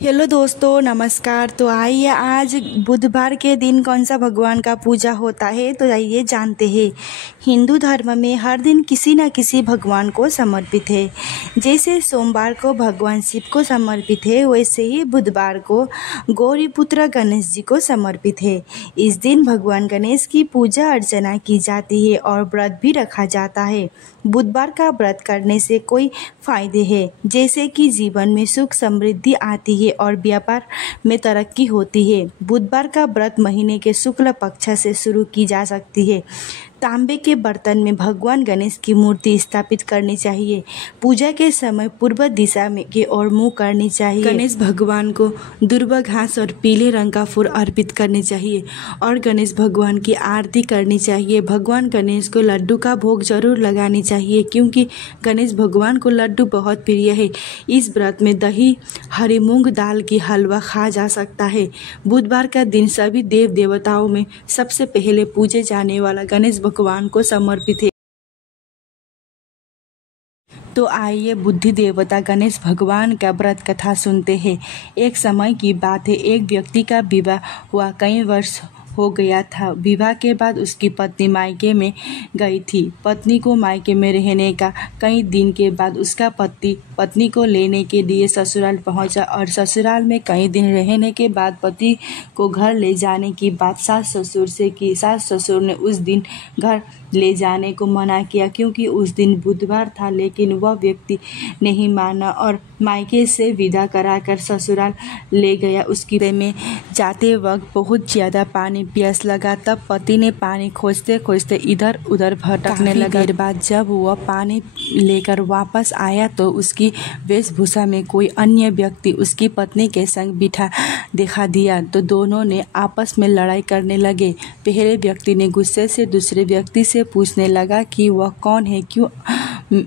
Hello दोस्तों, नमस्कार। तो आइए आज बुधवार के दिन कौन सा भगवान का पूजा होता है तो आइए जानते हैं। हिंदू धर्म में हर दिन किसी न किसी भगवान को समर्पित है। जैसे सोमवार को भगवान शिव को समर्पित है, वैसे ही बुधवार को गौरीपुत्र गणेश जी को समर्पित है। इस दिन भगवान गणेश की पूजा अर्चना की जाती है और व्रत भी रखा जाता है। बुधवार का व्रत करने से कोई फायदे हैं, जैसे कि जीवन में सुख समृद्धि आती है और व्यापार में तरक्की होती है। बुधवार का व्रत महीने के शुक्ल पक्ष से शुरू की जा सकती है। तांबे के बर्तन में भगवान गणेश की मूर्ति स्थापित करनी चाहिए। पूजा के समय पूर्व दिशा में की ओर मुँह करनी चाहिए। गणेश भगवान को दुर्वा घास और पीले रंग का फूल अर्पित करने चाहिए और गणेश भगवान की आरती करनी चाहिए। भगवान गणेश को लड्डू का भोग जरूर लगानी चाहिए, क्योंकि गणेश भगवान को लड्डू बहुत प्रिय है। इस व्रत में दही, हरी मूंग दाल की हलवा खा जा सकता है। बुधवार का दिन सभी देव देवताओं में सबसे पहले पूजे जाने वाला गणेश भगवान को समर्पित है। तो आइए बुद्धि देवता गणेश भगवान का व्रत कथा सुनते हैं। एक समय की बात है, एक व्यक्ति का विवाह हुआ कई वर्ष हो गया था। विवाह के बाद उसकी पत्नी मायके में गई थी। पत्नी को मायके में रहने का कई दिन के बाद उसका पति पत्नी को लेने के लिए ससुराल पहुंचा और ससुराल में कई दिन रहने के बाद पति को घर ले जाने की बात सास ससुर से की। सास ससुर ने उस दिन घर ले जाने को मना किया, क्योंकि उस दिन बुधवार था, लेकिन वह व्यक्ति नहीं माना और मायके से विदा कराकर ससुराल ले गया। उसकी राह में जाते वक्त बहुत ज़्यादा पानी प्यास लगा। तब पति ने पानी खोजते खोजते इधर उधर भटकने लगा। देर बाद जब वह पानी लेकर वापस आया तो उसकी वेशभूषा में कोई अन्य व्यक्ति उसकी पत्नी के संग बिठा दिखा दिया। तो दोनों ने आपस में लड़ाई करने लगे। पहले व्यक्ति ने गुस्से से दूसरे व्यक्ति से पूछने लगा कि वह कौन है, क्यों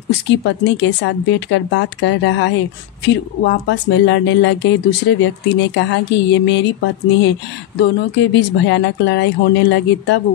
उसकी पत्नी के साथ बैठकर बात कर रहा है। फिर वापस में लड़ने लग गए। दूसरे व्यक्ति ने कहा कि ये मेरी पत्नी है। दोनों के बीच भयानक लड़ाई होने लगी। तब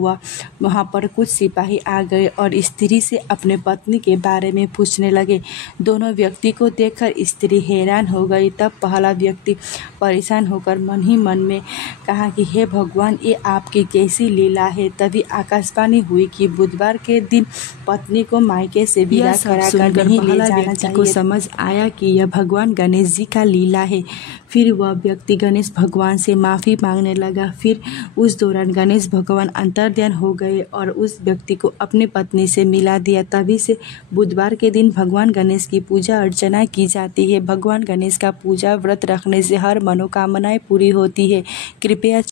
वहाँ पर कुछ सिपाही आ गए और स्त्री से अपने पत्नी के बारे में पूछने लगे। दोनों व्यक्ति को देखकर स्त्री हैरान हो गई। तब पहला व्यक्ति परेशान होकर मन ही मन में कहा कि हे भगवान, ये आपकी कैसी लीला है। तभी आकाशवाणी हुई कि बुधवार के दिन पत्नी को मायके से विदा कराकर नहीं ले जाना चाहिए। को समझ आया कि यह भगवान गणेश जी का लीला है। फिर वह व्यक्ति गणेश भगवान से माफ़ी मांगने लगा। फिर उस दौरान गणेश भगवान अंतर्ध्यान हो गए और उस व्यक्ति को अपनी पत्नी से मिला दिया। तभी से बुधवार के दिन भगवान गणेश की पूजा अर्चना की जाती है। भगवान गणेश का पूजा व्रत रखने से हर मनोकामनाएं पूरी होती है। कृपया